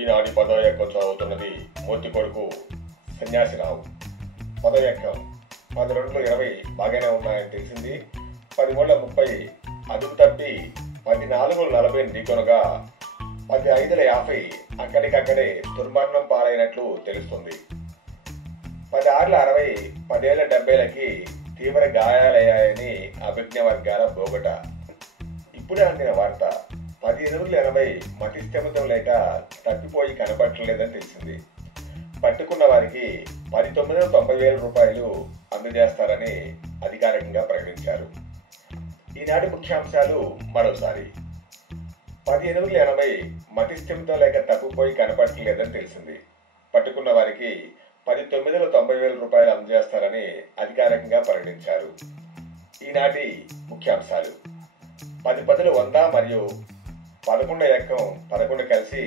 ఈనాటి పదవ చదువుతున్నది మూర్తి కొడుకు సన్యాసిరావు. పదవ 10 2 20 బాగానే ఉన్నాయని తెలిసింది. 10 3 30 అదుపు తప్పి 10 4 40 ఢీకొనగా 10 5 50 అక్కడికక్కడే దుర్మరణం పాలైనట్లు తెలుస్తుంది. 10 6 60 10 70లకి తీవ్ర గాయాలయ్యాయని అభిజ్ఞ వర్గాల బోగట. ఇప్పుడే అందిన వార్త 10 80 మతిస్థిమితం లేక తప్పిపోయి కనపట్టలేదని తెలిసింది. పట్టుకున్న వారికి 10 990,000 రూపాయలు అందజేస్తారని అధికారికంగా ప్రకటించారు. ఈనాటి ముఖ్యాంశాలు మరోసారి. 10 80 మతిస్థిమితం లేక తప్పిపోయి కనపట్టలేదని తెలిసింది. పట్టుకున్న వారికి 10 990,000 రూపాయలు అందజేస్తారని అధికారికంగా ప్రకటించారు. ఈనాటి ముఖ్యాంశాలు. 10 10 100 మరియు 11 ఎక్కం 11 కలిసి